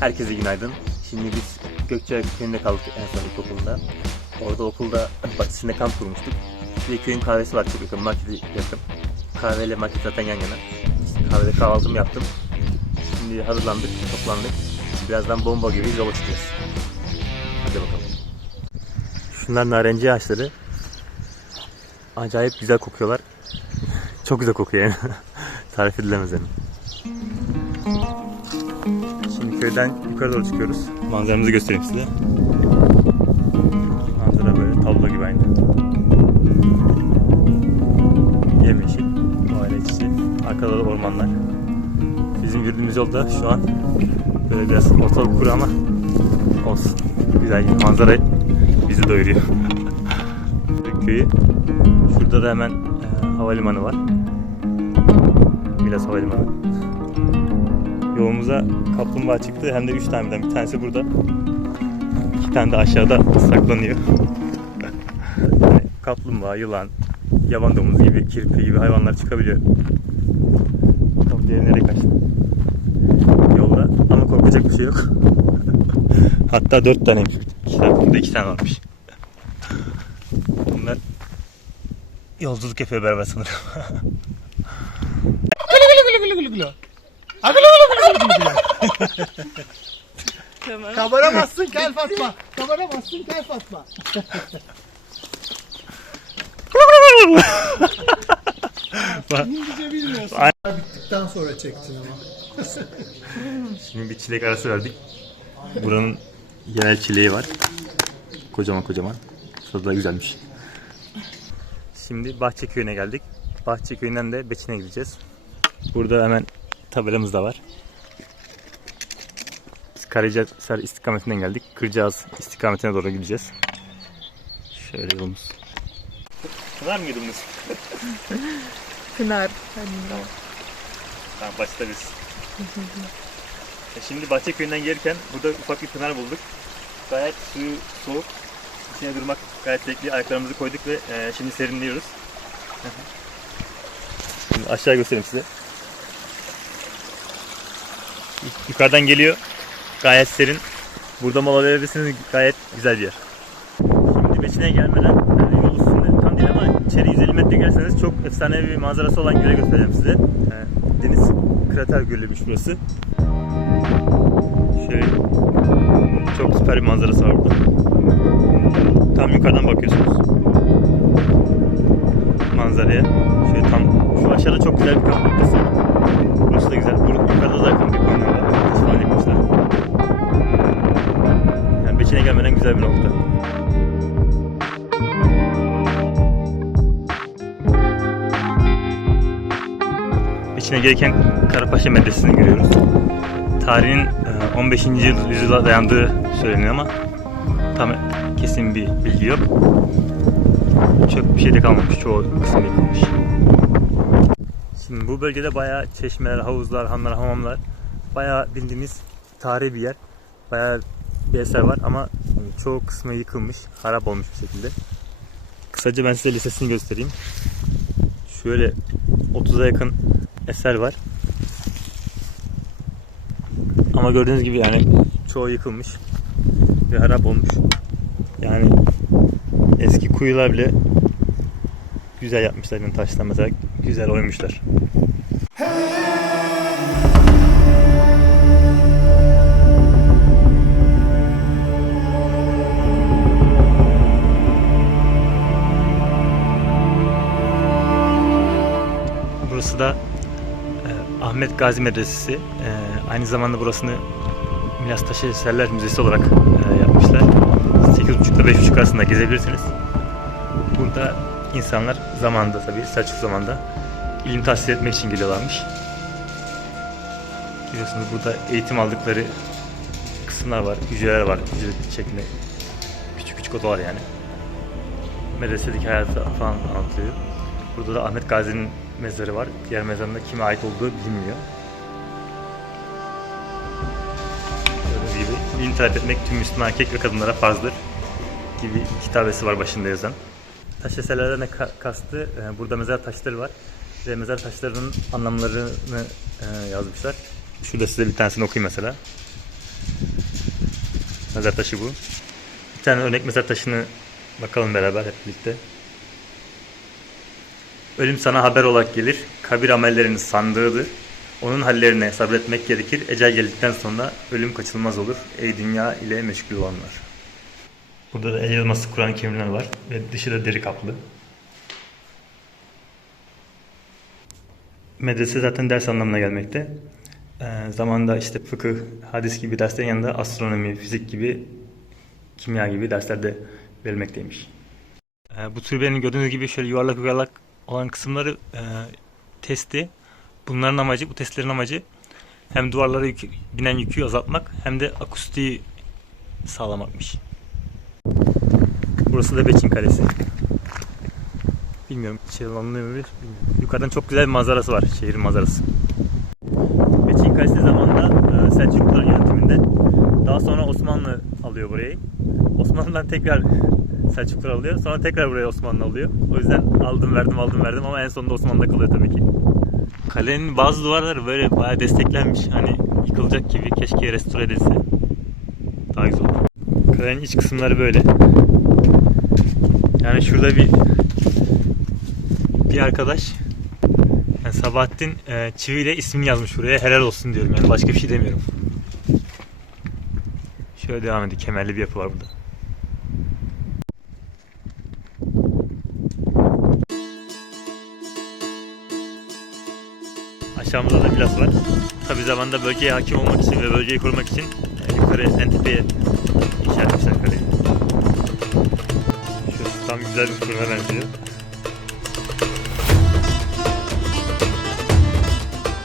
Herkese günaydın. Şimdi biz Gökçeada köyünde kaldık en son ilkokulda. Orada okulda bahçesinde kamp kurmuştuk. Bir de köyün kahvesi var çok yakın, markete yakın. Kahveyle market zaten yan yana. İşte kahvede kahvaltımı yaptım. Şimdi hazırlandık, toplandık. Birazdan bomba gibi yola çıkacağız. Hadi bakalım. Şunlar narenciye ağaçları. Acayip güzel kokuyorlar. Çok güzel kokuyor yani. Tarif edilemez yani. Şimdi köyden yukarı doğru çıkıyoruz. Manzaramızı göstereyim size. Manzara böyle tablo gibi aynı. Yemyeşil, doğayla iç içe. Arkada da ormanlar. Bizim yürüdüğümüz yolda şu an böyle biraz ortalık kuru ama olsun. Güzel manzara bizi doyuruyor. Köyü. Şurada da hemen havalimanı var. Milas Havalimanı. Yolumuza kaplumbağa çıktı. Hem de 3 taneden. Bir tanesi burada. 2 tane de aşağıda saklanıyor. Yani kaplumbağa, yılan, yaban domuzu gibi, kirpi gibi hayvanlar çıkabiliyor. Bakalım diğeri nereye kaçtı? Yolda. Ama korkacak bir şey yok. Hatta 4 taneymiş. Burada 2 tane varmış. Bunlar yolculuk yapıyor beraber sanırım. Kamera bassın kel Fatma. Kamera bassın kel Fatma. İngilizce bilmiyorsun. Bittikten sonra çektin ama. Şimdi bir çilek arası verdik. Buranın yerel çileği var. Kocaman kocaman. Tadı da güzelmiş. Şimdi Bahçeköy'üne geldik. Bahçeköy'ünden de Beçin'e gideceğiz. Burada hemen tabelamız da var. Biz Karacahisar istikametinden geldik. Kırcaaz istikametine doğru gideceğiz. Şöyle yolumuz. Pınar mıydı bunun? Pınar. Tamam başlarız. Şimdi Bahçeköy'ünden gelirken burada ufak bir pınar bulduk. Gayet suyu soğuk. İçine durmak gayet zevkli. Ayaklarımızı koyduk ve şimdi serinliyoruz. Şimdi aşağı göstereyim size. Yukarıdan geliyor. Gayet serin. Burada mola verebilirsiniz. Gayet güzel bir yer. Şimdi Beçin'e gelmeden yol üstünde tam değil ama içeri 150 metre gelseniz çok efsane bir manzarası olan göle göstereceğim size. Deniz krater gölüymüş burası. Şöyle çok süper bir manzarası var burada. Tam yukarıdan bakıyorsunuz manzaraya. Şöyle tam şu aşağıda çok güzel bir kamp noktası var. Burası da güzel. Yukarıda da kamp yapanlar var. Falan yapmışlar. Yani Beçin'e gelmeden güzel bir nokta. Beçin'e gelirken Karapaşa Medresesi'ni görüyoruz. Tarihin 15. yüzyıla dayandığı söyleniyor ama tam kesin bir bilgi yok. Çok bir şey de kalmamış. Çoğu kısım yıkılmış. Şimdi bu bölgede bayağı çeşmeler, havuzlar, hanlar, hamamlar. Bayağı bildiğimiz tarihi bir yer. Bayağı bir eser var ama çoğu kısmı yıkılmış. Harap olmuş bir şekilde. Kısaca ben size listesini göstereyim. Şöyle 30'a yakın eser var. Ama gördüğünüz gibi yani çoğu yıkılmış ve harap olmuş. Yani eski kuyular bile güzel yapmışlar. Yani taştan mesela güzel oymuşlar. Burası da Ahmet Gazi Medresesi. Aynı zamanda burasını Milas Taşı Eserler Müzesi olarak yapmışlar. 8.30 ile 5.30 arasında gezebilirsiniz. Burada insanlar zamanında tabii Selçuklu zamanında ilim tahsil etmek için geliyorlarmış. Biliyorsunuz burada eğitim aldıkları kısımlar var, hücreler var, hücre şeklinde küçük küçük odalar yani. Medresedeki hayatı falan anlatılıyor. Burada da Ahmet Gazi'nin mezarı var. Diğer mezarında kime ait olduğu bilinmiyor. Gördüğünüz gibi intihar etmek tüm Müslüman erkek ve kadınlara farzdır gibi bir kitabesi var başında yazan. Taş eserlerden kastı burada mezar taşları var ve mezar taşlarının anlamlarını yazmışlar. Şurada size bir tanesini okuyayım mesela. Mezar taşı bu. Bir tane örnek mezar taşını bakalım beraber hep birlikte. Ölüm sana haber olarak gelir. Kabir amellerinin sandığıdır. Onun hallerine sabretmek gerekir. Ecel geldikten sonra ölüm kaçınılmaz olur. Ey dünya ile meşgul olanlar. Burada da el yazması Kur'an-ı Kerimler var ve dışı da deri kaplı. Medrese zaten ders anlamına gelmekte. Zamanında işte fıkıh, hadis gibi derslerin yanında astronomi, fizik gibi, kimya gibi dersler de verilmekteymiş. Bu türbenin gördüğünüz gibi şöyle yuvarlak yuvarlak olan kısımları testi. Bunların amacı, bu testlerin amacı hem duvarlara binen yükü azaltmak hem de akustiği sağlamakmış. Burası da Beçin Kalesi. Bilmiyorum içeri anlıyor mu? Yukarıdan çok güzel bir manzarası var, şehrin manzarası. Beçin Kalesi zamanında Selçuklular yönetiminde. Daha sonra Osmanlı alıyor burayı. Osmanlı'dan tekrar Selçuklular alıyor. Sonra tekrar buraya Osmanlı alıyor. O yüzden aldım verdim ama en sonunda Osmanlı'da kalıyor tabii ki. Kalenin bazı duvarları böyle bayağı desteklenmiş. Hani yıkılacak gibi, keşke restore edilse. Daha güzel olur. Kalenin iç kısımları böyle. Yani şurada bir arkadaş, yani Sabahattin çiviyle ismini yazmış buraya. Helal olsun diyorum, yani başka bir şey demiyorum. Şöyle devam ediyor. Kemerli bir yapı var burada. Aşağımızda da Milas var. Tabi zamanda bölgeye hakim olmak için ve bölgeyi korumak için yukarı en tepeye inşa etmişler kaleyi. Şurası tam güzel bir fırına benziyor.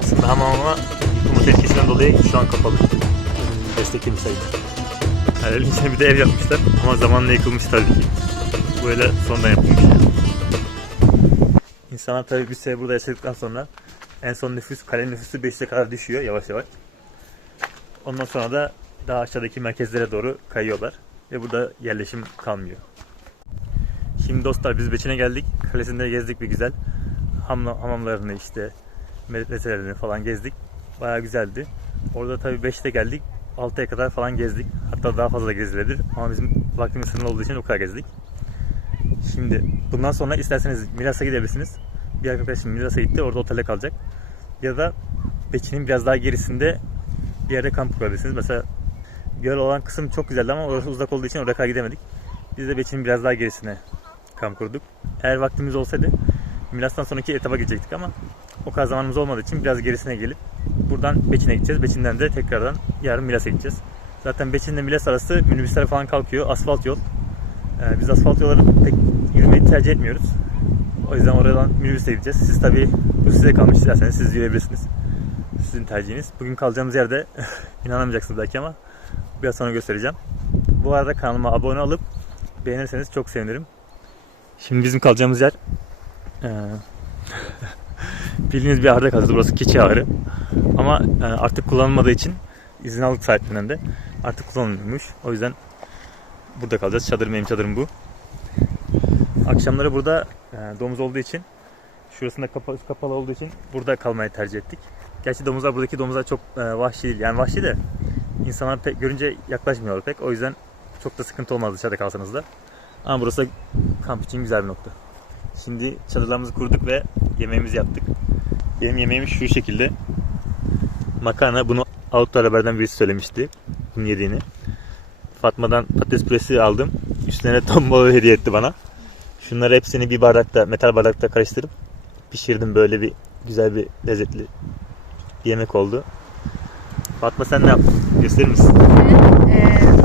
Aslında hamama yıkılma tehlikesinden dolayı şu an kapalı. Desteklemiş sayılır. Yani içine bir de ev yapmışlar ama zamanla yıkılmış tabii ki. Böyle sonradan yapılmış yani. İnsanlar tabii bir süre burada yaşadıktan sonra en son kalenin nüfusu 5'e kadar düşüyor yavaş yavaş. Ondan sonra da daha aşağıdaki merkezlere doğru kayıyorlar ve burada yerleşim kalmıyor. Şimdi dostlar biz Beçin'e geldik. Kalesinde gezdik bir güzel. Hamamlarını işte medreselerini falan gezdik. Bayağı güzeldi. Orada tabii 5'te geldik. 6'ya kadar falan gezdik. Hatta daha fazla gezilebilir. Ama bizim vaktimiz sınırlı olduğu için o kadar gezdik. Şimdi bundan sonra isterseniz Milas'a gidebilirsiniz. Bir arkadaşım Milas'a gitti. Orada otelde kalacak. Ya da Beçin'in biraz daha gerisinde bir yerde kamp kurabilirsiniz. Mesela göl olan kısım çok güzeldi ama orası uzak olduğu için oraya kadar gidemedik. Biz de Beçin'in biraz daha gerisine kamp kurduk. Eğer vaktimiz olsaydı Milas'tan sonraki etaba gidecektik ama o kadar zamanımız olmadığı için biraz gerisine gelip buradan Beçin'e gideceğiz. Beçin'den de tekrardan yarın Milas'a gideceğiz. Zaten Beçin ile Milas arası minibüsler falan kalkıyor. Asfalt yol. Biz asfalt yolları pek yürümeyi tercih etmiyoruz. O yüzden oradan minibüsle gideceğiz. Siz tabii bu size kalmış. İsterseniz siz yürüyebilirsiniz. Sizin tercihiniz. Bugün kalacağımız yerde inanamayacaksınız belki ama biraz sonra göstereceğim. Bu arada kanalıma abone olup beğenirseniz çok sevinirim. Şimdi bizim kalacağımız yer bildiğiniz bir ahırda kalacağız. Burası keçi ahırı. Ama artık kullanılmadığı için izin aldık sahiplerinden de. Artık kullanılmıyormuş. O yüzden burada kalacağız. Çadırım, benim çadırım bu. Akşamları burada domuz olduğu için, şurasında kapalı olduğu için burada kalmayı tercih ettik. Gerçi buradaki domuzlar çok vahşi değil. Yani vahşi de insanlar pek görünce yaklaşmıyorlar pek. O yüzden çok da sıkıntı olmaz dışarıda kalsanız da. Ama burası kamp için güzel bir nokta. Şimdi çadırlarımızı kurduk ve yemeğimizi yaptık. Benim yemeğim şu şekilde. Makarna, bunu Outdoor Haber'den birisi söylemişti. Bunu yediğini. Fatma'dan patates püresi aldım. Üstüne ton balığı hediye etti bana. Şunları hepsini bir bardakta, metal bardakta karıştırıp pişirdim. Böyle bir güzel bir lezzetli yemek oldu. Fatma sen ne yaptın? Gösterir misin?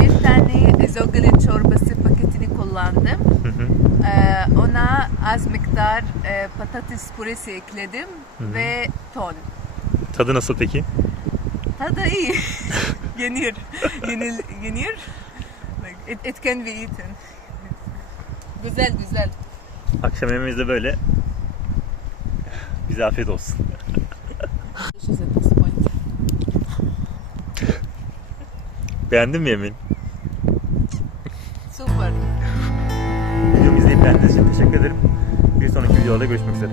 Bir tane ezogelin çorbası paketini kullandım. Ona az miktar patates püresi ekledim ve ton. Tadı nasıl peki? Tadı iyi. Yenir. Yenir. It can be eaten. Güzel güzel. Akşam yemeğimiz de böyle. Bize afiyet olsun. Beğendin mi yemeğini? Süper. Videomu izleyip beğendiğiniz için teşekkür ederim. Bir sonraki videoda görüşmek üzere.